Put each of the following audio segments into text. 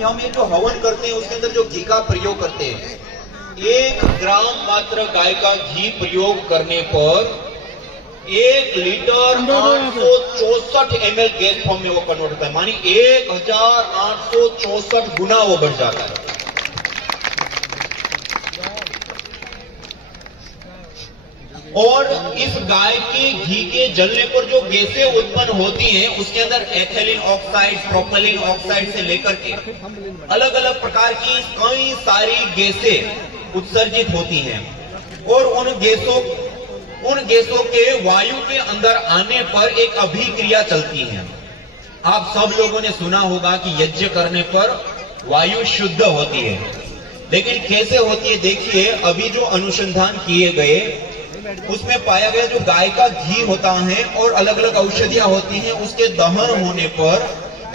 कि हम ये जो हवन करते हैं उसके अंदर जो घी का प्रयोग करते हैं, 1 ग्राम मात्र गाय का घी प्रयोग करने पर 1 लीटर 864 ml गैस फॉर्म में वो कन्वर्ट होता है, मानी 1864 गुना वो बढ़ जाता है। और इस गाय के घी के जलने पर जो गैसें उत्पन्न होती हैं उसके अंदर एथिलीन ऑक्साइड, प्रोपेलिन ऑक्साइड से लेकर के अलग अलग प्रकार की कई सारी गैसें उत्सर्जित होती हैं और उन गैसों के वायु के अंदर आने पर एक अभिक्रिया चलती है। आप सब लोगों ने सुना होगा कि यज्ञ करने पर वायु शुद्ध होती है, लेकिन कैसे होती है देखिए। अभी जो अनुसंधान किए गए उसमें पाया गया जो गाय का घी होता है और अलग अलग औषधियां होती हैं, उसके दहन होने पर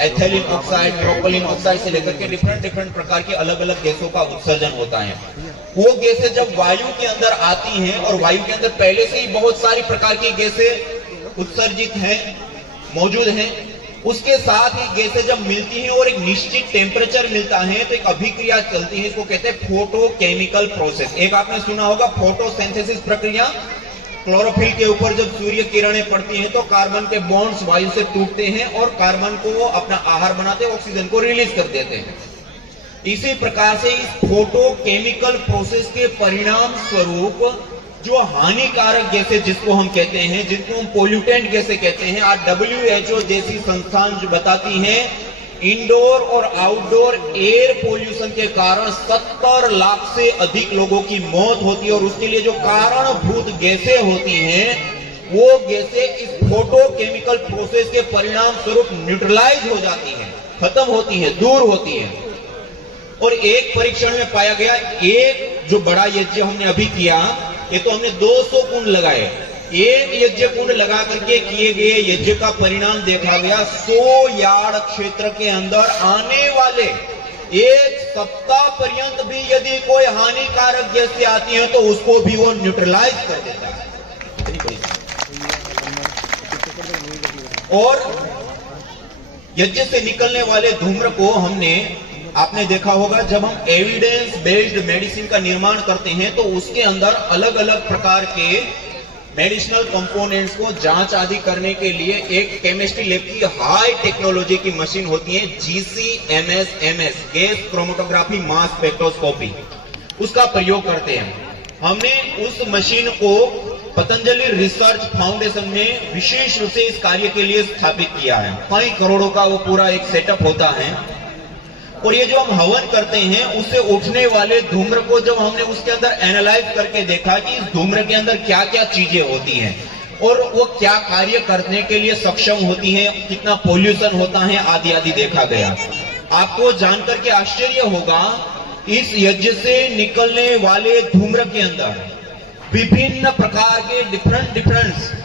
एथिलीन ऑक्साइड, प्रोपेलिन ऑक्साइड से लेकर के डिफरेंट प्रकार के अलग अलग गैसों का उत्सर्जन होता है। वो गैसें जब वायु के अंदर आती हैं और वायु के अंदर पहले से ही बहुत सारी प्रकार की गैसें उत्सर्जित हैं, मौजूद हैं, उसके साथ ही गैसें जब मिलती हैं और एक निश्चित टेम्परेचर मिलता है तो एक अभिक्रिया चलती है, इसको कहते हैं फोटोकेमिकल प्रोसेस। एक आपने सुना होगा फोटोसिंथेसिस प्रक्रिया। क्लोरोफिल के ऊपर जब सूर्य किरणें पड़ती हैं तो कार्बन के बॉन्ड्स वायु से टूटते हैं और कार्बन को वो अपना आहार बनाते हैं, ऑक्सीजन को रिलीज कर देते हैं। इसी प्रकार से इस फोटोकेमिकल प्रोसेस के परिणाम स्वरूप जो हानिकारक गैसें जिसको हम कहते हैं, जिनको हम पोल्यूटेंट गैसें कहते हैं, आज WHO जैसी संस्थान जो बताती हैं इंडोर और आउटडोर एयर पोल्यूशन के कारण 70 लाख से अधिक लोगों की मौत होती है और उसके लिए जो कारणभूत गैसें होती हैं वो गैसें इस फोटोकेमिकल प्रोसेस के परिणाम स्वरूप न्यूट्रलाइज हो जाती हैं, खत्म होती हैं, दूर होती हैं। और एक परीक्षण में पाया गया, एक जो बड़ा यज्ञ हमने अभी किया, ये तो हमने 200 कुंड लगाए, एक यज्ञ कुंड लगा करके किए गए यज्ञ का परिणाम देखा गया 100 यार्ड क्षेत्र के अंदर आने वाले 1 सप्ताह पर्यंत भी यदि कोई हानिकारक गैसें आती हैं तो उसको भी वो न्यूट्रलाइज कर देता है। और यज्ञ से निकलने वाले धूम्र को आपने देखा होगा, जब हम एविडेंस बेस्ड मेडिसिन का निर्माण करते हैं तो उसके अंदर अलग अलग प्रकार के मेडिसिनल कंपोनेंट्स को जांच आदि करने के लिए एक केमिस्ट्री लैब की हाई टेक्नोलॉजी की मशीन होती है, GC-MS, gas chromatography mass spectroscopy, उसका प्रयोग करते हैं। हमने उस मशीन को पतंजलि रिसर्च फाउंडेशन में विशेष रूप से इस कार्य के लिए स्थापित किया है। कई करोड़ों का वो पूरा एक सेटअप होता है और ये जो हम हवन करते हैं उससे उठने वाले धूम्र को जब हमने उसके अंदर एनालाइज करके देखा कि इस धूम्र के अंदर क्या क्या चीजें होती हैं और वो क्या कार्य करने के लिए सक्षम होती हैं, कितना पोल्यूशन होता है आदि आदि देखा गया। आपको जानकर के आश्चर्य होगा, इस यज्ञ से निकलने वाले धूम्र के अंदर विभिन्न प्रकार के डिफरेंट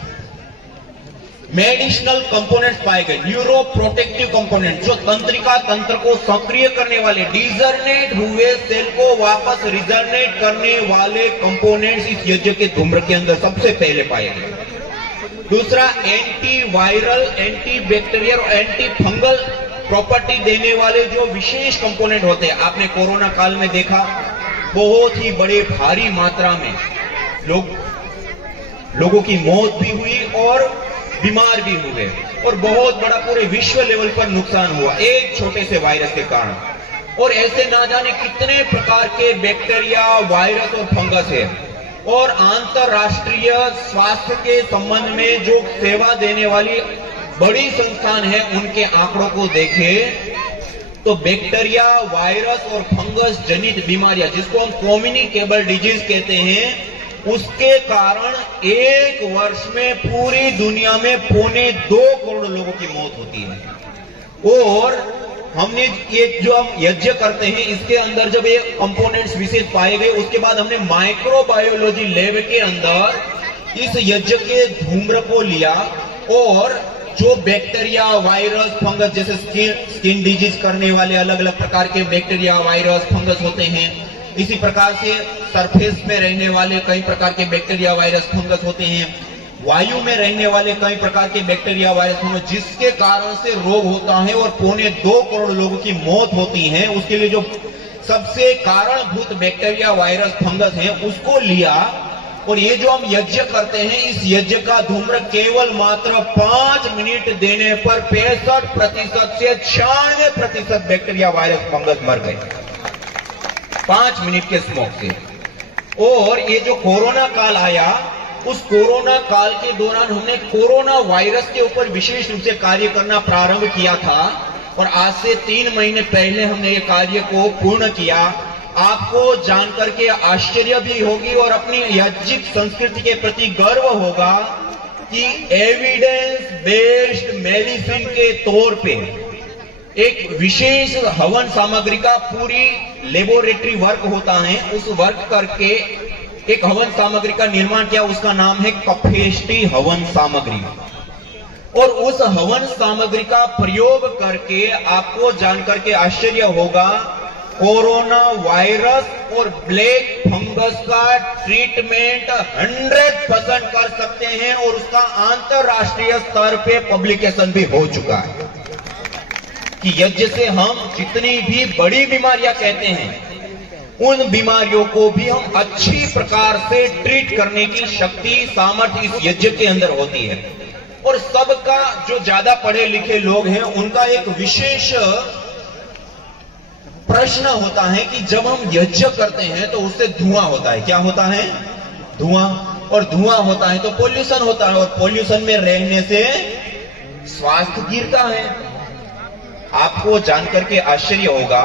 मेडिसिनल कंपोनेंट्स पाए गए, न्यूरो प्रोटेक्टिव कंपोनेंट, जो तंत्रिका तंत्र को सक्रिय करने वाले, डिजर्नेट हुए सेल को वापस रिजर्नेट करने वाले कंपोनेंट्स इस यज्ञ के धूम्र के अंदर सबसे पहले पाए गए। दूसरा, एंटी वायरल, एंटी बैक्टीरियल और एंटी फंगल प्रॉपर्टी देने वाले जो विशेष कंपोनेंट होते हैं। आपने कोरोना काल में देखा, बहुत ही बड़े भारी मात्रा में लोगों की मौत भी हुई और बीमार भी हुए और बहुत बड़ा पूरे विश्व लेवल पर नुकसान हुआ एक छोटे से वायरस के कारण। और ऐसे ना जाने कितने प्रकार के बैक्टीरिया, वायरस और फंगस है। और अंतरराष्ट्रीय स्वास्थ्य के संबंध में जो सेवा देने वाली बड़ी संस्थान है, उनके आंकड़ों को देखें तो बैक्टीरिया, वायरस और फंगस जनित बीमारियां, जिसको हम कम्युनिकेबल डिजीज कहते हैं, उसके कारण एक वर्ष में पूरी दुनिया में 2.25 करोड़ लोगों की मौत होती है। और हमने ये जो हम यज्ञ करते हैं इसके अंदर जब ये कंपोनेंट्स विशेष पाए गए, उसके बाद हमने माइक्रोबायोलॉजी लैब के अंदर इस यज्ञ के धूम्र को लिया और जो बैक्टीरिया, वायरस, फंगस, जैसे स्किन डिजीज करने वाले अलग अलग प्रकार के बैक्टीरिया, वायरस, फंगस होते हैं, इसी प्रकार से सरफेस में रहने वाले कई प्रकार के बैक्टीरिया, वायरस, फंगस होते हैं, वायु में रहने वाले कई प्रकार के बैक्टीरिया वायरस होंगे जिसके कारण से रोग होता है और 2.25 करोड़ लोगों की मौत होती है। उसके लिए जो सबसे कारणभूत बैक्टीरिया वायरस फंगस है उसको लिया, और ये जो हम यज्ञ करते हैं इस यज्ञ का धूम्र केवल मात्र 5 मिनट देने पर 65% से 96% बैक्टीरिया वायरस फंगस मर गए 5 मिनट के स्मोक से। और ये जो कोरोना काल आया, उस कोरोना काल के दौरान हमने कोरोना वायरस के ऊपर विशेष रूप से कार्य करना प्रारंभ किया था, और आज से 3 महीने पहले हमने ये कार्य को पूर्ण किया। आपको जानकर के आश्चर्य भी होगी और अपनी याज्ञिक संस्कृति के प्रति गर्व होगा कि एविडेंस बेस्ड मेडिसिन के तौर पे एक विशेष हवन सामग्री का पूरी लेबोरेटरी वर्क होता है, उस वर्क करके एक हवन सामग्री का निर्माण किया, उसका नाम है कफेष्टि हवन सामग्री। और उस हवन सामग्री का प्रयोग करके आपको जानकर के आश्चर्य होगा कोरोना वायरस और ब्लैक फंगस का ट्रीटमेंट 100% कर सकते हैं, और उसका अंतरराष्ट्रीय स्तर पे पब्लिकेशन भी हो चुका है कि यज्ञ से हम जितनी भी बड़ी बीमारियां कहते हैं उन बीमारियों को भी हम अच्छी प्रकार से ट्रीट करने की शक्ति सामर्थ्य इस यज्ञ के अंदर होती है। और सबका जो ज्यादा पढ़े लिखे लोग हैं उनका एक विशेष प्रश्न होता है कि जब हम यज्ञ करते हैं तो उससे धुआं होता है। क्या होता है? धुआं। और धुआं होता है तो पोल्यूशन होता है, और पोल्यूशन में रहने से स्वास्थ्य गिरता है। आपको जानकर के आश्चर्य होगा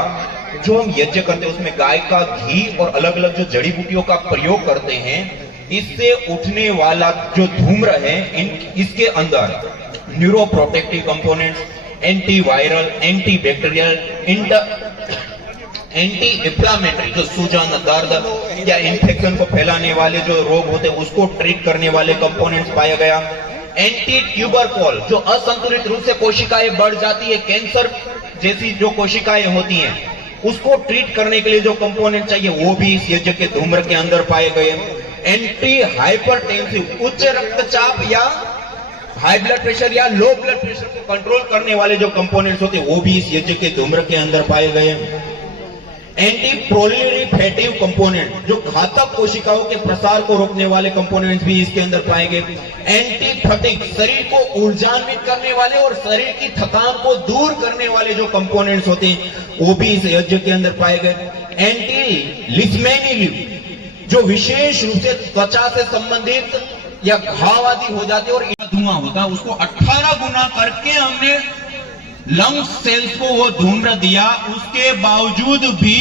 जो हम यज्ञ करते हैं उसमें गाय का घी और अलग अलग जो जड़ी बूटियों का प्रयोग करते हैं, इससे उठने वाला जो धूम्र है इसके अंदर neuroprotective components, antiviral, antibacterial, anti inflammatory जो सूजन, दर्द या इन्फेक्शन को फैलाने वाले जो रोग होते हैं उसको ट्रीट करने वाले कंपोनेंट्स पाया गया। एंटी ट्यूबरकॉल जो असंतुलित रूप से कोशिकाएं बढ़ जाती है, कैंसर जैसी जो कोशिकाएं होती हैं उसको ट्रीट करने के लिए जो कंपोनेंट चाहिए वो भी इस यज्ञ के धूम्र के अंदर पाए गए। एंटी हाइपरटेंसिव उच्च रक्तचाप या हाई ब्लड प्रेशर या लो ब्लड प्रेशर को कंट्रोल करने वाले जो कंपोनेंट्स होते हैं वो भी इस यज्ञ के धूम्र के अंदर पाए गए। एंटी प्रोलिफेरेटिव कंपोनेंट जो घातक कोशिकाओं के प्रसार को रोकने वाले कंपोनेंट्स भी इसके अंदर पाए गए। एंटी फटिग शरीर को ऊर्जान्वित करने वाले और शरीर की थकान को दूर करने वाले जो कंपोनेंट्स होते हैं वो भी इस यज्ञ के अंदर पाए गए। एंटी लिस्मेनिलिव जो विशेष रूप से त्वचा से संबंधित या घाव आदि हो जाते और धुआं होता है उसको 18 गुना करके हमने लंग्स सेल्स को वो धूम्र दिया, उसके बावजूद भी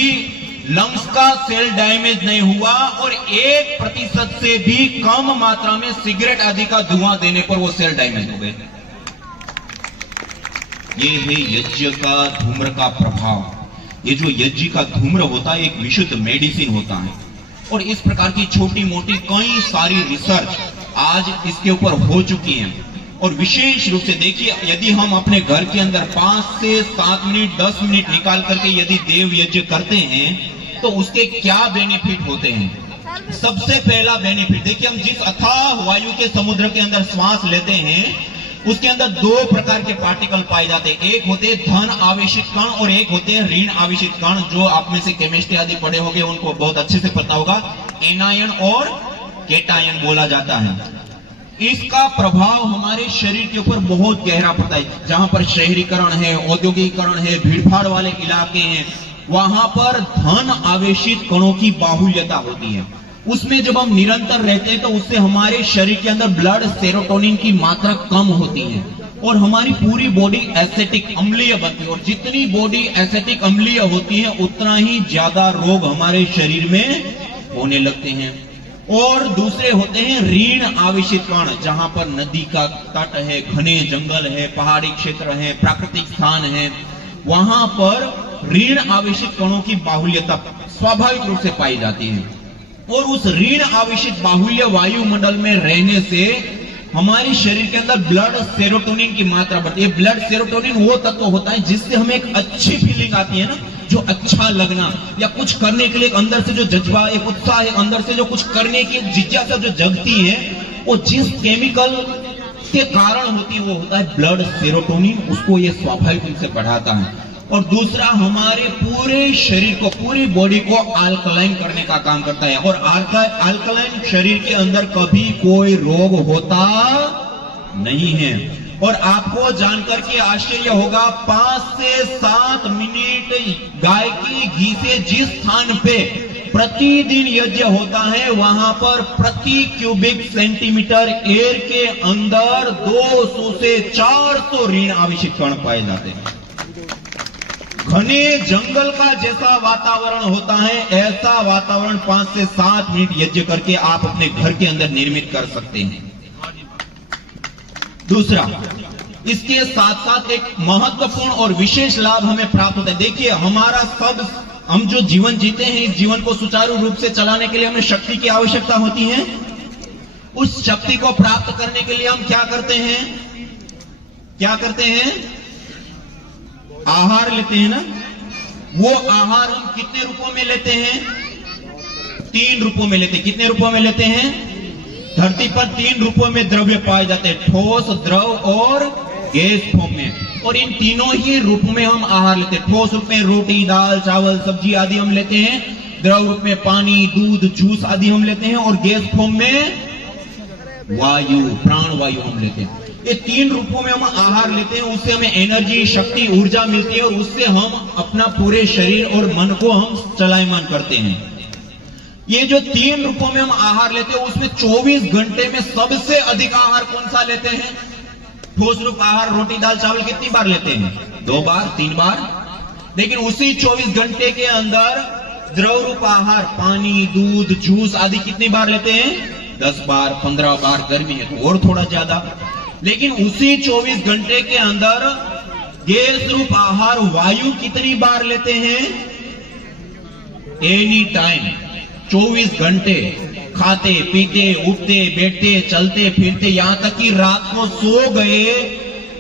लंग्स का सेल डैमेज नहीं हुआ और 1% से भी कम मात्रा में सिगरेट आदि का धुआं देने पर वो सेल डैमेज हो गए। ये है यज्ञ का धूम्र का प्रभाव। ये जो यज्ञ का धूम्र होता है एक विशुद्ध मेडिसिन होता है, और इस प्रकार की छोटी मोटी कई सारी रिसर्च आज इसके ऊपर हो चुकी है। और विशेष रूप से देखिए, यदि हम अपने घर के अंदर 5 से 7 मिनट 10 मिनट निकाल करके यदि देव यज्ञ करते हैं तो उसके क्या बेनिफिट होते हैं। सबसे पहला बेनिफिट देखिए, हम जिस अथाह वायु के समुद्र के अंदर श्वास लेते हैं उसके अंदर 2 प्रकार के पार्टिकल पाए जाते हैं। एक होते हैं धन आवेशित कण और एक होते हैं ऋण आवेशित कण। जो आप में से केमिस्ट्री आदि पढ़े होंगे उनको बहुत अच्छे से पता होगा, एनायन और केटायन बोला जाता है। इसका प्रभाव हमारे शरीर के ऊपर बहुत गहरा पड़ता है। जहां पर शहरीकरण है, औद्योगिकरण है, भीड़भाड़ वाले इलाके हैं, वहां पर धन आवेशित कणों की बाहुल्यता होती है। उसमें जब हम निरंतर रहते हैं तो उससे हमारे शरीर के अंदर ब्लड सेरोटोनिन की मात्रा कम होती है और हमारी पूरी बॉडी एसिटिक अम्लीय बनती है। और जितनी बॉडी एसिटिक अम्लीय होती है उतना ही ज्यादा रोग हमारे शरीर में होने लगते हैं। और दूसरे होते हैं ऋण आवेशित कण, जहां पर नदी का तट है, घने जंगल है, पहाड़ी क्षेत्र है, प्राकृतिक स्थान है, वहां पर ऋण आवेशित कणों की बाहुल्यता स्वाभाविक रूप से पाई जाती है। और उस ऋण आवेशित बाहुल्य वायुमंडल में रहने से हमारे शरीर के अंदर ब्लड सेरोटोनिन की मात्रा बढ़ती है। ब्लड सेरोटोनिन वो तत्व होता है जिससे हमें एक अच्छी फीलिंग आती है ना, जो अच्छा लगना या कुछ करने के लिए अंदर से जो जज्बा, एक उत्साह है, अंदर से जो कुछ करने की जिज्ञासा जो जगती है, और जिस केमिकल के कारण होती है वो होता है ब्लड सेरोटोनिन, उसको ये स्वाभाविक रूप से बढ़ाता है। और दूसरा हमारे पूरे शरीर को, पूरी बॉडी को अल्कलाइन करने का काम करता है। और अल्कलाइन शरीर के अंदर कभी कोई रोग होता नहीं है। और आपको जानकर के आश्चर्य होगा, 5 से 7 मिनट गाय की घी से जिस स्थान पे प्रतिदिन यज्ञ होता है वहां पर प्रति क्यूबिक सेंटीमीटर एयर के अंदर 200 से 400 ऋण आवेशित कण पाए जाते हैं। घने जंगल का जैसा वातावरण होता है, ऐसा वातावरण 5 से 7 मिनट यज्ञ करके आप अपने घर के अंदर निर्मित कर सकते हैं। दूसरा, इसके साथ साथ एक महत्वपूर्ण और विशेष लाभ हमें प्राप्त होता है। देखिए, हम जो जीवन जीते हैं, इस जीवन को सुचारू रूप से चलाने के लिए हमें शक्ति की आवश्यकता होती है। उस शक्ति को प्राप्त करने के लिए हम क्या करते हैं? आहार लेते हैं ना। वो आहार हम कितने रूपों में लेते हैं? 3 रूपों में लेते हैं। कितने रूपों में लेते हैं? धरती पर 3 रूपों में द्रव्य पाए जाते हैं, ठोस, द्रव और गैस फॉर्म में। और इन तीनों ही रूप में हम आहार लेते हैं। ठोस रूप में रोटी, दाल, चावल, सब्जी आदि हम लेते हैं। द्रव रूप में पानी, दूध, जूस आदि हम लेते हैं। और गैस फॉर्म में वायु, प्राण वायु हम लेते हैं। ये 3 रूपों में हम आहार लेते हैं। उससे हमें एनर्जी, शक्ति, ऊर्जा मिलती है और उससे हम अपना पूरे शरीर और मन को हम चलायमान करते हैं। ये जो 3 रूपों में हम आहार लेते हैं, उसमें 24 घंटे में सबसे अधिक आहार कौन सा लेते हैं? ठोस रूप आहार, रोटी, दाल, चावल कितनी बार लेते हैं? 2 बार, 3 बार। लेकिन उसी 24 घंटे के अंदर द्रव रूप आहार, पानी, दूध, जूस आदि कितनी बार लेते हैं? 10 बार, 15 बार। गर्मी है तो और थोड़ा ज्यादा। लेकिन उसी 24 घंटे के अंदर गैस रूप आहार, वायु कितनी बार लेते हैं? एनी टाइम, 24 घंटे खाते, पीते, उठते, बैठते, चलते, फिरते, यहां तक कि रात को सो गए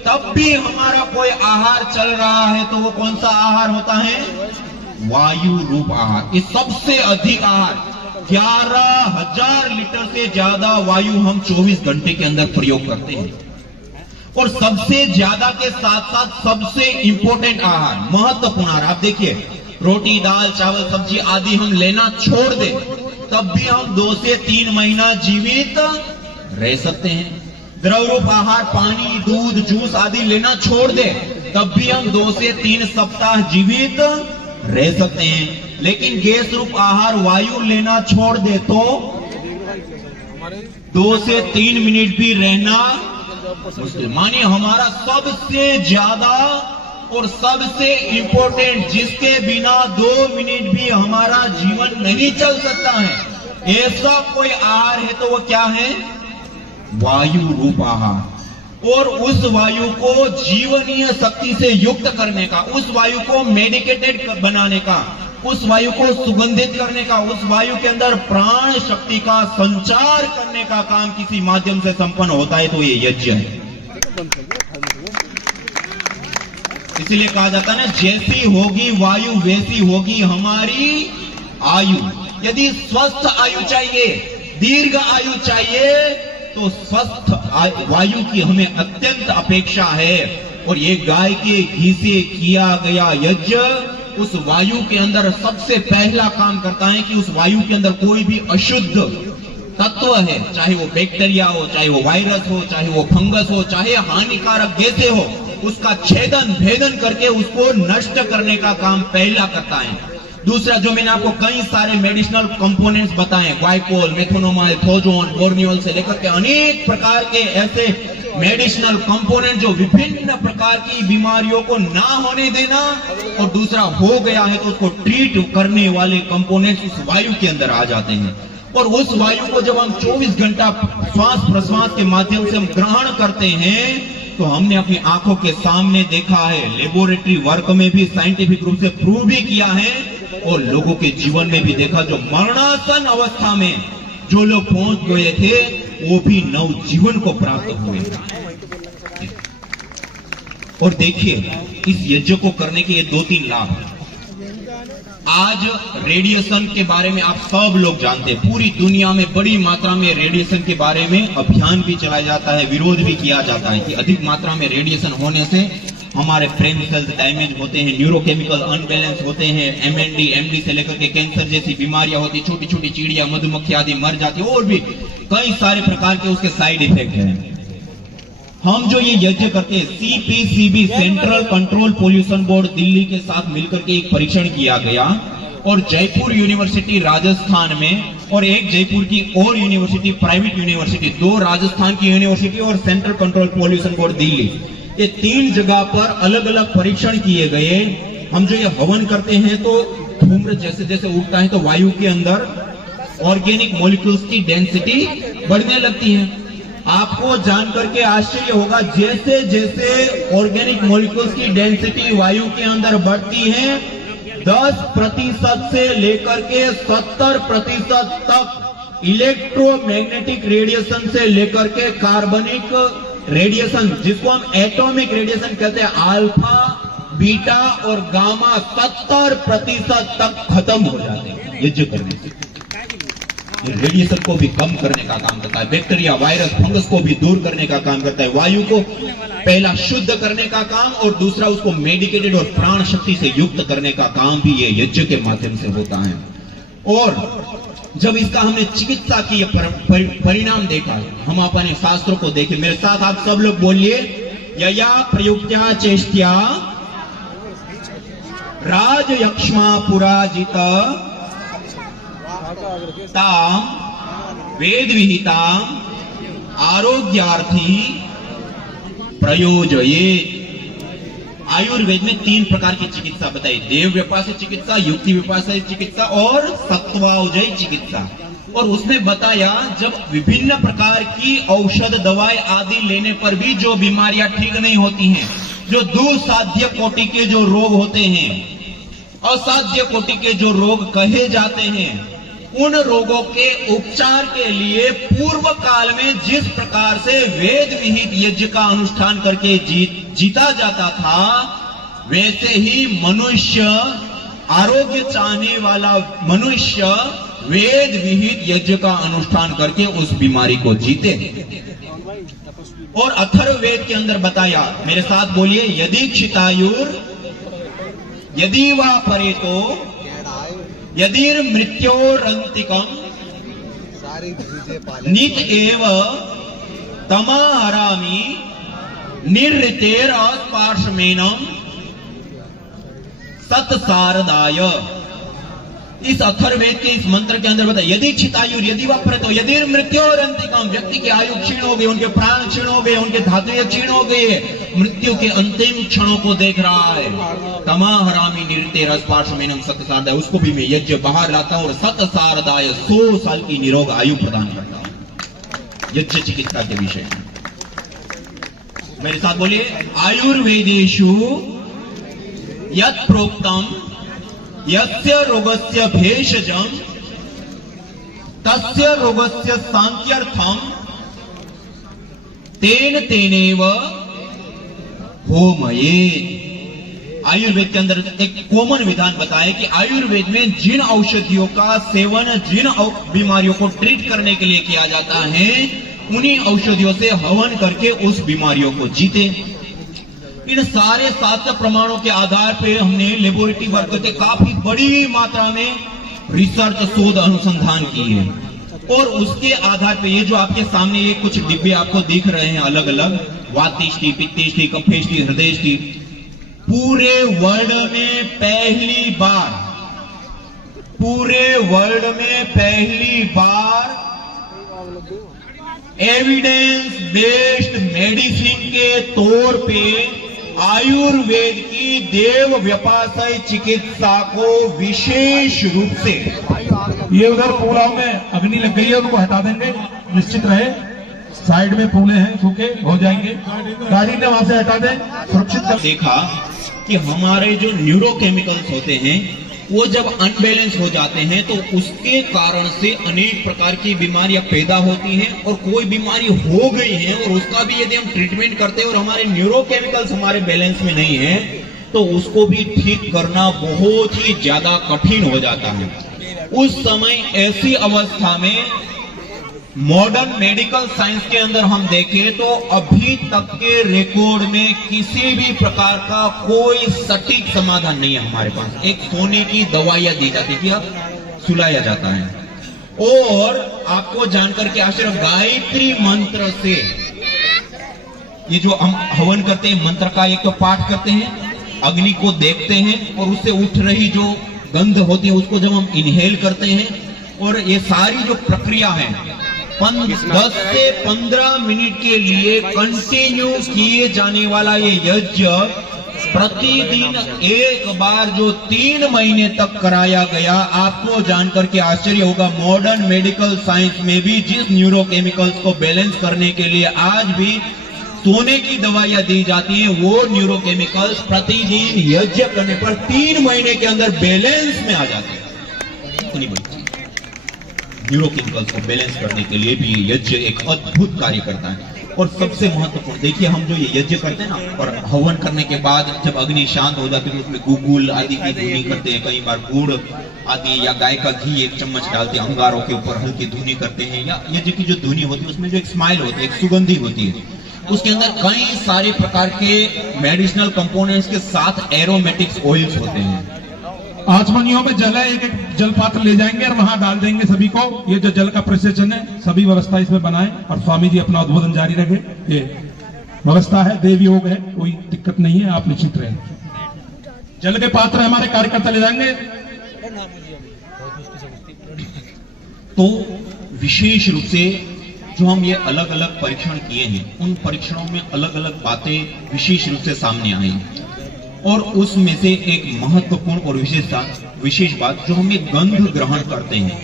तब भी हमारा कोई आहार चल रहा है तो वो कौन सा आहार होता है? वायु रूप आहार। ये सबसे अधिक आहार, 11,000 लीटर से ज्यादा वायु हम 24 घंटे के अंदर प्रयोग करते हैं। और सबसे ज्यादा के साथ साथ सबसे इंपॉर्टेंट आहार, महत्वपूर्ण आहार, आप देखिए, रोटी, दाल, चावल, सब्जी आदि हम लेना छोड़ दें तब भी हम 2 से 3 महीना जीवित रह सकते हैं। द्रव रूप आहार, पानी, दूध, जूस आदि लेना छोड़ दें तब भी हम 2 से 3 सप्ताह जीवित रह सकते हैं। लेकिन गैस रूप आहार, वायु लेना छोड़ दे तो 2 से 3 मिनट भी रहना मुश्किल। मानिए, हमारा सबसे ज्यादा और सबसे इंपॉर्टेंट, जिसके बिना 2 मिनट भी हमारा जीवन नहीं चल सकता है, ऐसा कोई आहार है तो वो क्या है? वायु रूप आहार। और उस वायु को जीवनीय शक्ति से युक्त करने का, उस वायु को मेडिकेटेड बनाने का, उस वायु को सुगंधित करने का, उस वायु के अंदर प्राण शक्ति का संचार करने का काम किसी माध्यम से संपन्न होता है तो ये यज्ञ है। इसीलिए कहा जाता है ना, जैसी होगी वायु वैसी होगी हमारी आयु। यदि स्वस्थ आयु चाहिए, दीर्घ आयु चाहिए तो स्वस्थ वायु की हमें अत्यंत अपेक्षा है। और ये गाय के घी से किया गया यज्ञ उस वायु के अंदर सबसे पहला काम करता है कि उस वायु के अंदर कोई भी अशुद्ध तत्व है, चाहे वो बैक्टीरिया हो, चाहे वो वायरस हो, चाहे वो फंगस हो, चाहे हानिकारक गैसें हो, उसका छेदन भेदन करके उसको नष्ट करने का काम पहला करता है। दूसरा, जो मैंने आपको कई सारे मेडिसिनल कंपोनेंट्स बताए, ग्लाइकोल, मेथोनोमाइल, थोजोन, बोर्नियोल से लेकर के अनेक प्रकार के ऐसे मेडिसिनल कंपोनेंट जो विभिन्न प्रकार की बीमारियों को ना होने देना, और दूसरा हो गया है तो उसको ट्रीट करने वाले कंपोनेंट्स उस वायु के अंदर आ जाते हैं। और उस वायु को जब हम 24 घंटा श्वास प्रश्वास के माध्यम से हम ग्रहण करते हैं तो हमने अपनी आंखों के सामने देखा है, लेबोरेटरी वर्क में भी साइंटिफिक रूप से प्रूव भी किया है और लोगों के जीवन में भी देखा, जो मरणासन अवस्था में जो लोग पहुंच गए थे वो भी नव जीवन को प्राप्त हुए। और देखिए, इस यज्ञ को करने के ये 2-3 लाभ हैं। आज रेडिएशन के बारे में आप सब लोग जानते हैं, पूरी दुनिया में बड़ी मात्रा में रेडिएशन के बारे में अभियान भी चलाया जाता है, विरोध भी किया जाता है कि अधिक मात्रा में रेडिएशन होने से हमारे ब्रेन सेल्स डैमेज होते हैं, न्यूरोकेमिकल अनबैलेंस होते हैं, एमएनडी एमडी से लेकर के कैंसर जैसी बीमारियां होती, छोटी छोटी चिड़िया मधुमक्खी आदि मर जाती है, और भी कई सारे प्रकार के उसके साइड इफेक्ट हैं। हम जो ये यज्ञ करते हैं, CPCB central control pollution board Delhi के साथ मिलकर के एक परीक्षण किया गया, और जयपुर यूनिवर्सिटी राजस्थान में और एक जयपुर की और यूनिवर्सिटी प्राइवेट यूनिवर्सिटी, 2 राजस्थान की यूनिवर्सिटी और central control pollution board Delhi, ये 3 जगह पर अलग अलग परीक्षण किए गए। हम जो ये हवन करते हैं तो धूम्र जैसे जैसे उठता है तो वायु के अंदर ऑर्गेनिक मॉलिक्यूल्स की डेंसिटी बढ़ने लगती है। आपको जानकर के आश्चर्य होगा, जैसे जैसे ऑर्गेनिक मॉलिक्यूल्स की डेंसिटी वायु के अंदर बढ़ती है, 10% से लेकर के 70% तक इलेक्ट्रोमैग्नेटिक रेडिएशन से लेकर के कार्बनिक रेडिएशन, जिसको हम एटॉमिक रेडिएशन कहते हैं, अल्फा बीटा और गामा 70% तक खत्म हो जाते हैं यज्ञ करने से। रेडिएशन को भी कम करने का काम करता है, बैक्टीरिया वायरस फंगस को भी दूर करने का काम करता है, वायु को पहला शुद्ध करने का काम और दूसरा उसको मेडिकेटेड और प्राण शक्ति से युक्त करने का काम भी ये यज्ञ के माध्यम से होता है। और जब इसका हमने चिकित्सा की परिणाम देखा, हम अपने शास्त्रों को देखे, मेरे साथ आप सब लोग बोलिए, यया प्रयुक्त्या चेष्ट्या राजयक्ष्मा पुराजित ताम वेद विहिताम आरोग्यार्थी प्रयोजयेत्। आयुर्वेद में 3 प्रकार की चिकित्सा बताई, देव व्यपास चिकित्सा, युक्ति व्यपास चिकित्सा और सत्वाउजय चिकित्सा। और उसमें बताया जब विभिन्न प्रकार की औषध दवाई आदि लेने पर भी जो बीमारियां ठीक नहीं होती हैं, जो दुस्साध्य कोटि के जो रोग होते हैं, असाध्य कोटि के जो रोग कहे जाते हैं, उन रोगों के उपचार के लिए पूर्व काल में जिस प्रकार से वेद विहित यज्ञ का अनुष्ठान करके जीता जाता था, वैसे ही मनुष्य, आरोग्य चाहने वाला मनुष्य वेद विहित यज्ञ का अनुष्ठान करके उस बीमारी को जीते। और अथर्ववेद के अंदर बताया, मेरे साथ बोलिए, यदि क्षितायुर यदि वा परेतो यदिर मृत्योरंतिकम नित एव तमाहरामी निर्ऋतेर अस्पार्शमेनम सत्सारदाय। इस अथर्ववेद के इस मंत्र के अंदर बताया, यदि क्षितायुर यदि वा प्रतो यदि मृत्योरंतिकम, व्यक्ति की आयु क्षीण हो गई, उनके प्राण क्षीण हो गए, उनके धातुएं क्षीण हो गए, मृत्यु के अंतिम क्षणों को देख रहा है, तमाहरामी निर्ते रसपार्शमेनम सत्सारदाय, उसको भी मैं यज्ञ बाहर लाता हूं और सत्सारदाय 100 साल की निरोग आयु प्रदान करता हूं। यज्ञ चिकित्सा के विषय में मेरे साथ बोलिए, आयुर्वेदेषु यत् प्रोक्तम यस्य रोगस्य भेषजम तस्य रोगस्य सांख्यर्थम तेन तेनेव होमयेत्। आयुर्वेद के अंदर एक कॉमन विधान बताया कि आयुर्वेद में जिन औषधियों का सेवन जिन बीमारियों को ट्रीट करने के लिए किया जाता है, उन्हीं औषधियों से हवन करके उस बीमारियों को जीते। इन सारे शास्त्र प्रमाणों के आधार पर हमने लेबोरेटरी वर्क करके काफी बड़ी मात्रा में रिसर्च शोध अनुसंधान की है, और उसके आधार पर ये जो आपके सामने ये कुछ डिब्बे आपको दिख रहे हैं अलग अलग, वातिष्ठी, पित्तेष्ठी, कफेष्ठी, हृदयष्ठी, पूरे वर्ल्ड में पहली बार एविडेंस बेस्ड मेडिसिन के तौर पे आयुर्वेद की देव व्यपासय चिकित्सा को विशेष रूप से, ये उधर पुलाव में अग्नि लग गई है, उनको हटा देंगे, निश्चित रहे, साइड में फूले हैं, सूखे हो जाएंगे, गाड़ी ने वहां से हटा दें, सुरक्षित कर। देखा कि हमारे जो न्यूरोकेमिकल्स होते हैं वो जब अनबैलेंस हो जाते हैं तो उसके कारण से अनेक प्रकार की बीमारियां पैदा होती हैं, और कोई बीमारी हो गई है और उसका भी यदि हम ट्रीटमेंट करते हैं और हमारे न्यूरोकेमिकल्स हमारे बैलेंस में नहीं है तो उसको भी ठीक करना बहुत ही ज्यादा कठिन हो जाता है। उस समय ऐसी अवस्था में मॉडर्न मेडिकल साइंस के अंदर हम देखें तो अभी तक के रिकॉर्ड में किसी भी प्रकार का कोई सटीक समाधान नहीं है हमारे पास। एक सोने की दवाइयां दी जाती है, सुलाया जाता है। और आपको जानकर के आश्चर्य, गायत्री मंत्र से ये जो हम हवन करते हैं, मंत्र का एक तो पाठ करते हैं, अग्नि को देखते हैं और उससे उठ रही जो गंध होती है उसको जब हम इनहेल करते हैं, और ये सारी जो प्रक्रिया है 10 से 15 मिनट के लिए कंटिन्यू किए जाने वाला ये यज्ञ प्रतिदिन एक बार जो 3 महीने तक कराया गया, आपको जानकर के आश्चर्य होगा। मॉडर्न मेडिकल साइंस में भी जिस न्यूरोकेमिकल्स को बैलेंस करने के लिए आज भी सोने की दवाइयां दी जाती हैं, वो न्यूरोकेमिकल्स प्रतिदिन यज्ञ करने पर 3 महीने के अंदर बैलेंस में आ जाते हैं। इतनी बड़ी न्यूरोकेमिकल्स को बैलेंस करने के लिए भी ये यज्ञ एक अद्भुत कार्य करता है। और सबसे महत्वपूर्ण देखिए, हम जो ये यज्ञ करते हैं ना, और हवन करने के बाद जब अग्नि शांत हो जाती है तो उसमें गुगुल आदि की धुनी करते हैं, कई बार गुड़ आदि या गाय का घी 1 चम्मच डालते हैं, अंगारों के ऊपर हल्की धुनी करते हैं। या यज्ञ की जो धुनी होती है उसमें जो एक स्माइल होती है, एक सुगंधी होती है, उसके अंदर कई सारे प्रकार के मेडिसिनल कंपोनेंट्स के साथ एरोमेटिक्स ऑयल्स होते हैं। आचमनियों में जल है, एक एक जल पात्र ले जाएंगे और वहां डाल देंगे सभी को। ये जो जल का प्रसेचन है, सभी व्यवस्था इसमें बनाए और स्वामी जी अपना उद्बोधन जारी रखे। ये व्यवस्था है, देव योग है, कोई दिक्कत नहीं है, आप निश्चित रहें। जल के पात्र हमारे कार्यकर्ता ले जाएंगे। तो विशेष रूप से जो हम ये अलग अलग परीक्षण किए हैं, उन परीक्षणों में अलग अलग बातें विशेष रूप से सामने आई, और उसमें से एक महत्वपूर्ण और विशेष बात, जो हम ये गंध ग्रहण करते हैं,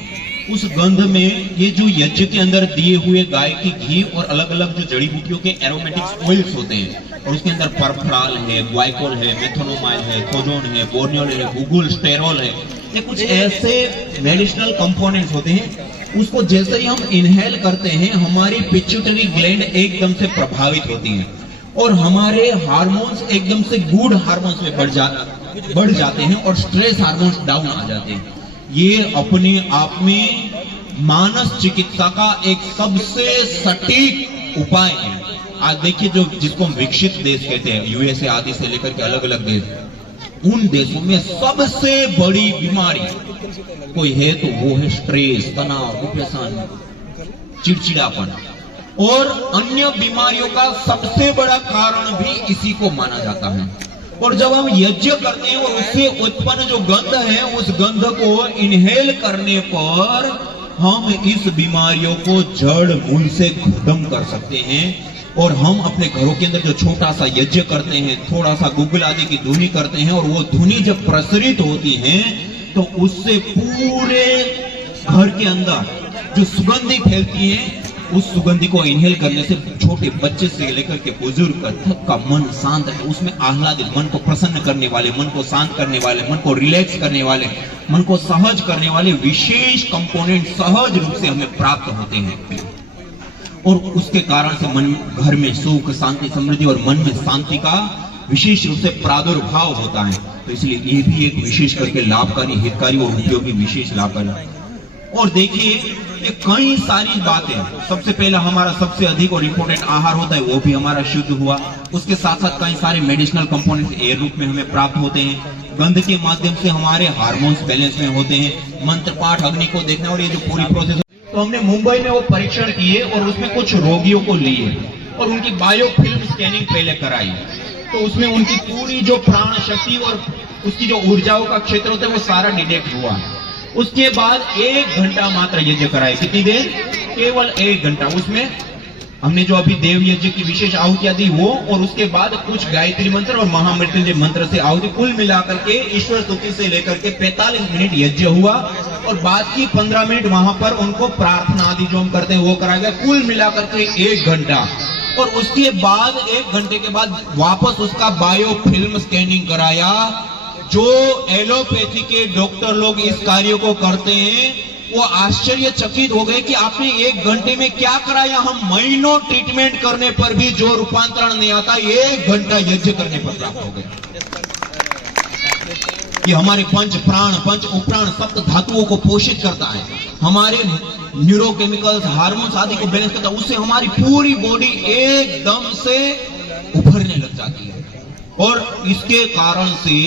उस गंध में ये जो यज्ञ के अंदर दिए हुए गाय की घी और अलग अलग जो जड़ी बूटियों के एरोमेटिक्स ऑयल्स होते हैं, और उसके अंदर परफ्राल है, ग्वाइकोल है, मेथोनोमाइल है, थोजोन है, बोर्नियोल है, गुगुल, स्टेरोल है, ये कुछ ऐसे मेडिसिनल कंपोनेंट्स होते हैं। उसको जैसे ही हम इनहेल करते हैं, हमारी पिट्यूटरी ग्लैंड एकदम से प्रभावित होती है और हमारे हार्मोन्स एकदम से गुड हार्मोन्स में बढ़ जाते हैं और स्ट्रेस हार्मोन्स डाउन आ जाते हैं। ये अपने आप में मानस चिकित्सा का एक सबसे सटीक उपाय है। आज देखिए, जो जिसको हम विकसित देश कहते हैं, यूएसए आदि से लेकर के अलग अलग देश, उन देशों में सबसे बड़ी बीमारी कोई है तो वो है स्ट्रेस, तनाव, डिप्रेशन, चिड़चिड़ापन, और अन्य बीमारियों का सबसे बड़ा कारण भी इसी को माना जाता है। और जब हम यज्ञ करते हैं और उससे उत्पन्न जो गंध है, उस गंध को इनहेल करने पर हम इस बीमारियों को जड़ मूल से खत्म कर सकते हैं। और हम अपने घरों के अंदर जो छोटा सा यज्ञ करते हैं, थोड़ा सा गुगुल आदि की धुनी करते हैं, और वो धुनी जब प्रसरित होती है तो उससे पूरे घर के अंदर जो सुगंधी फैलती है, उस सुगंधी को इनहेल करने से छोटे बच्चे से लेकर के बुजुर्ग तक का मन शांत, उसमें आह्लादित, मन को प्रसन्न करने वाले, मन को शांत करने वाले, मन को रिलैक्स करने वाले, मन को सहज करने वाले विशेष कंपोनेंट सहज रूप से हमें प्राप्त होते हैं। और उसके कारण से मन, घर में सुख, शांति, समृद्धि और मन में शांति का विशेष रूप से प्रादुर्भाव होता है। तो इसलिए ये भी एक विशेष करके लाभकारी, हितकारी और उपयोगी विशेष लाभकारी। और देखिए, ये कई सारी बातें, सबसे पहला हमारा सबसे अधिक और इंपॉर्टेंट आहार होता है, वो भी हमारा शुद्ध हुआ। उसके साथ साथ कई सारे मेडिसिनल कंपोनेंट एयर रूप में हमें प्राप्त होते हैं। गंध के माध्यम से हमारे हार्मोन्स बैलेंस में होते हैं। मंत्र पाठ, अग्नि को देखना, और ये जो पूरी प्रोसेस, तो हमने मुंबई में वो परीक्षण किए और उसमें कुछ रोगियों को लिए और उनकी बायोफिल्म स्कैनिंग पहले कराई। तो उसमें उनकी पूरी जो प्राण शक्ति और उसकी जो ऊर्जाओं का क्षेत्र होता है, वो सारा डिटेक्ट हुआ। उसके बाद 1 घंटा मात्र यज्ञ कराए। कितनी देर? केवल 1 घंटा। उसमें हमने जो अभी देव यज्ञ की विशेष आहुतियां दी वो, और उसके बाद कुछ गायत्री मंत्र और महामृत्युंजय मंत्र से आहुति, कुल मिलाकर के ईश्वर स्तुति से लेकर के 45 मिनट यज्ञ हुआ। और बाकी 15 मिनट वहां पर उनको प्रार्थना आदि जो हम करते हैं वो कराया गया। कुल मिलाकर के 1 घंटा। और उसके बाद 1 घंटे के बाद वापस उसका बायोफिल्म स्कैनिंग कराया। जो एलोपैथी के डॉक्टर लोग इस कार्य को करते हैं, वो आश्चर्यचकित हो गए कि आपने 1 घंटे में क्या कराया। हम महीनों ट्रीटमेंट करने पर भी जो रूपांतरण नहीं आता, 1 घंटा यज्ञ करने पर प्राप्त हो गए। कि हमारे पंच प्राण, पंच उपराण, सप्त धातुओं को पोषित करता है, हमारे न्यूरोकेमिकल्स, हार्मोन्स आदि को बैलेंस करता है, उससे हमारी पूरी बॉडी एकदम से उभरने लग जाती है। और इसके कारण से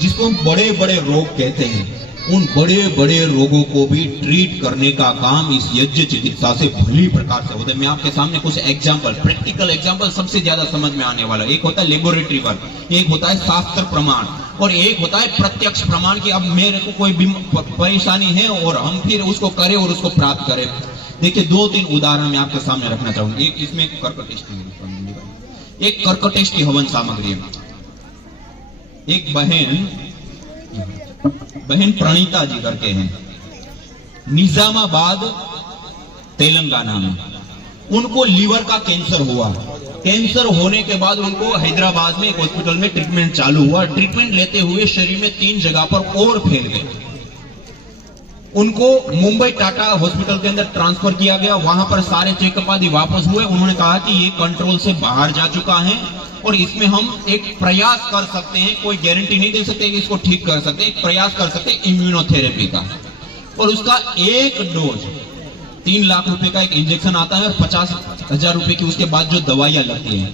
जिसको हम बड़े बड़े रोग कहते हैं, उन बड़े बड़े रोगों को भी ट्रीट करने का काम इस यज्ञ चिकित्सा से भली प्रकार से होता है। मैं आपके सामने कुछ एग्जांपल, प्रैक्टिकल एग्जांपल सबसे ज्यादा समझ में आने वाला। एक होता है लेबोरेटरी वर्क, एक होता है शास्त्र प्रमाण, और एक होता है प्रत्यक्ष प्रमाण कि अब मेरे को कोई परेशानी है और हम फिर उसको करें और उसको प्राप्त करें। देखिए 2-3 उदाहरण मैं आपके सामने रखना चाहूंगा। एक इसमें एक कर्कटेश की हवन सामग्री है। एक बहन प्रणीता जी करके हैं, निजामाबाद तेलंगाना में। उनको लीवर का कैंसर हुआ। कैंसर होने के बाद उनको हैदराबाद में एक हॉस्पिटल में ट्रीटमेंट चालू हुआ। ट्रीटमेंट लेते हुए शरीर में 3 जगह पर और फैल गए। उनको मुंबई टाटा हॉस्पिटल के अंदर ट्रांसफर किया गया। वहां पर सारे चेकअप आदि वापस हुए। उन्होंने कहा कि ये कंट्रोल से बाहर जा चुका है और इसमें हम एक प्रयास कर सकते हैं, कोई गारंटी नहीं दे सकते कि इसको ठीक कर सकते, एक प्रयास कर सकते हैं इम्यूनोथेरेपी का। और उसका एक डोज 3 लाख रुपए का एक इंजेक्शन आता है और 50,000 रुपए की उसके बाद जो दवाइयां लगती हैं,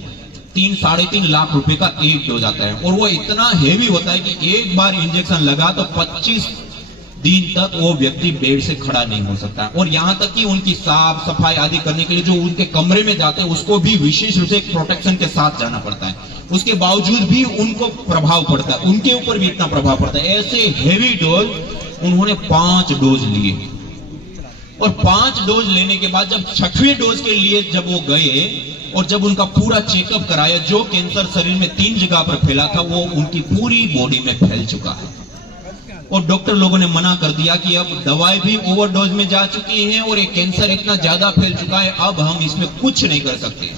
3-3.5 लाख रुपए का एक डोज आता है। और वो इतना हेवी होता है कि एक बार इंजेक्शन लगा तो 25 दिन तक वो व्यक्ति बेड से खड़ा नहीं हो सकता। और यहां तक कि उनकी साफ सफाई आदि करने के लिए जो उनके कमरे में जाते हैं उसको भी विशेष रूप से एक प्रोटेक्शन के साथ जाना पड़ता है। उसके बावजूद भी उनको प्रभाव पड़ता है, उनके ऊपर भी इतना प्रभाव पड़ता है। ऐसे हेवी डोज उन्होंने 5 डोज लिए और 5 डोज लेने के बाद जब 6वें डोज के लिए जब वो गए और जब उनका पूरा चेकअप कराया, जो कैंसर शरीर में 3 जगह पर फैला था वो उनकी पूरी बॉडी में फैल चुका है। और डॉक्टर लोगों ने मना कर दिया कि अब दवाई भी ओवरडोज में जा चुकी है और ये कैंसर इतना ज्यादा फैल चुका है, अब हम इसमें कुछ नहीं कर सकते।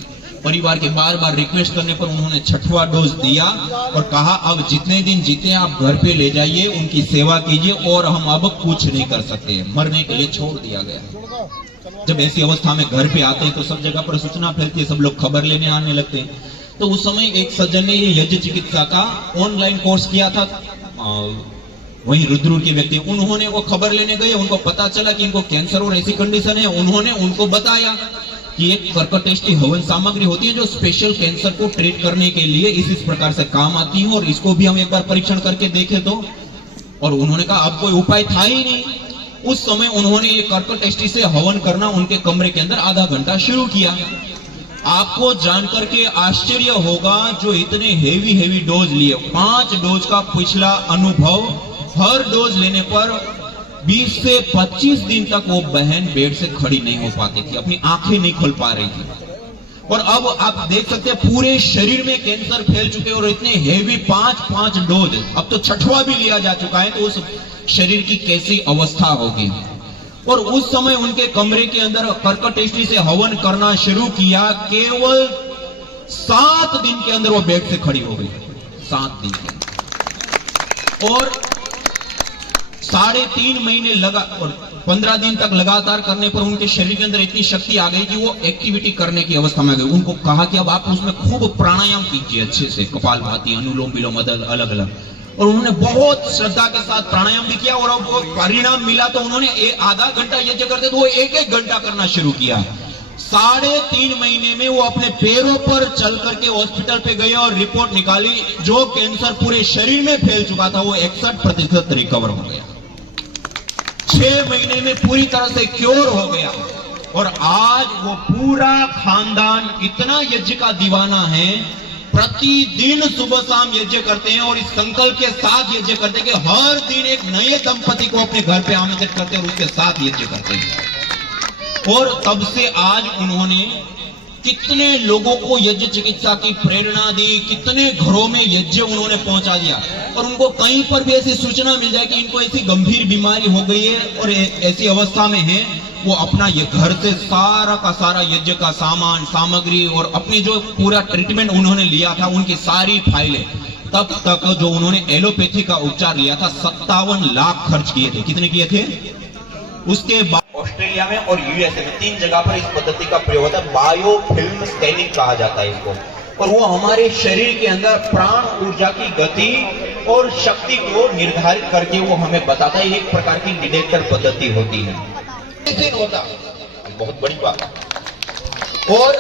परिवार के बार बार रिक्वेस्ट करने पर उन्होंने 6वां डोज दिया और कहा अब जितने दिन जीते आप घर पे ले जाइए, उनकी सेवा कीजिए और हम अब कुछ नहीं कर सकते। मरने के लिए छोड़ दिया गया। जब ऐसी अवस्था में घर पे आते हैं तो सब जगह पर सूचना फैलती है, सब लोग खबर लेने आने लगते हैं। तो उस समय एक सज्जन ने ये यज्ञ चिकित्सा का ऑनलाइन कोर्स किया था, वही रुद्रपुर के व्यक्ति। उन्होंने वो खबर लेने गए, उनको पता चला कि इनको कैंसर और ऐसी कंडीशन है। उन्होंने उनको बताया कि एक कर्कटेश की हवन सामग्री होती है जो स्पेशल कैंसर को ट्रीट करने के लिए इस प्रकार से काम आती है और इसको भी हम एक बार परीक्षण करके देखें तो। और उन्होंने कहा अब कोई उपाय था ही नहीं। उस समय उन्होंने ये कर्कटेष्टि से हवन करना उनके कमरे के अंदर आधा घंटा शुरू किया। आपको जानकर के आश्चर्य होगा, जो इतने हेवी डोज लिए, 5 डोज का पिछला अनुभव, हर डोज लेने पर 20 से 25 दिन तक वो बहन बेड से खड़ी नहीं हो पाती थी, अपनी आंखें नहीं खोल पा रही थी। और अब आप देख सकते हैं पूरे शरीर में कैंसर फैल चुके और इतने हेवी 5 डोज, अब तो 6वां भी लिया जा चुका है, तो उस शरीर की कैसी अवस्था होगी। और उस समय उनके कमरे के अंदर कर्कटेष्टि से हवन करना शुरू किया। केवल 7 दिन के अंदर वो बेड से खड़ी हो गई, 7 दिन के। और 3.5 महीने लगा और 15 दिन तक लगातार करने पर उनके शरीर के अंदर इतनी शक्ति आ गई कि वो एक्टिविटी करने की अवस्था में आ गई। उनको कहा कि अब आप उसमें खूब प्राणायाम कीजिए अच्छे से, कपालभाति, अनुलोम विलोम अलग अलग। और उन्होंने बहुत श्रद्धा के साथ प्राणायाम भी किया और अब वो परिणाम मिला तो उन्होंने आधा घंटा यज्ञ करते तो वो 1 घंटा करना शुरू किया। 3.5 महीने में वो अपने पैरों पर चल करके हॉस्पिटल पे गए और रिपोर्ट निकाली। जो कैंसर पूरे शरीर में फैल चुका था वो 61% रिकवर हो गया। 6 महीने में पूरी तरह से क्योर हो गया। और आज वो पूरा खानदान इतना यज्ञ का दीवाना है, प्रतिदिन सुबह शाम यज्ञ करते हैं और इस संकल्प के साथ यज्ञ करते हैं कि हर दिन एक नए दंपति को अपने घर पे आमंत्रित करते हैं और उसके साथ यज्ञ करते हैं। और तब से आज उन्होंने कितने लोगों को यज्ञ चिकित्सा की प्रेरणा दी, कितने घरों में यज्ञ उन्होंने पहुंचा दिया। और उनको कहीं पर भी ऐसी सूचना मिल जाए कि इनको ऐसी गंभीर बीमारी हो गई है और ऐसी अवस्था में है, वो अपना ये घर से सारा का सारा यज्ञ का सामान सामग्री और अपनी जो पूरा ट्रीटमेंट उन्होंने लिया था उनकी सारी फाइलें, तब तक जो उन्होंने एलोपैथी का उपचार लिया था 57 लाख खर्च किए थे। कितने किए थे? उसके बाद ऑस्ट्रेलिया में और यूएसए में 3 जगह पर इस पद्धति का प्रयोग होता है। बायोफिल्म स्कैनिंग कहा जाता है इसको। और वो हमारे शरीर के अंदर प्राण ऊर्जा की गति और शक्ति को निर्धारित करके वो हमें बताता है। एक प्रकार की डिटेक्टर पद्धति होती है। दिन होता बहुत बड़ी बात। और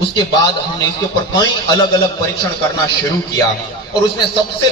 उसके बाद हमने इसके ऊपर कई अलग अलग परीक्षण करना शुरू किया और उसमें सबसे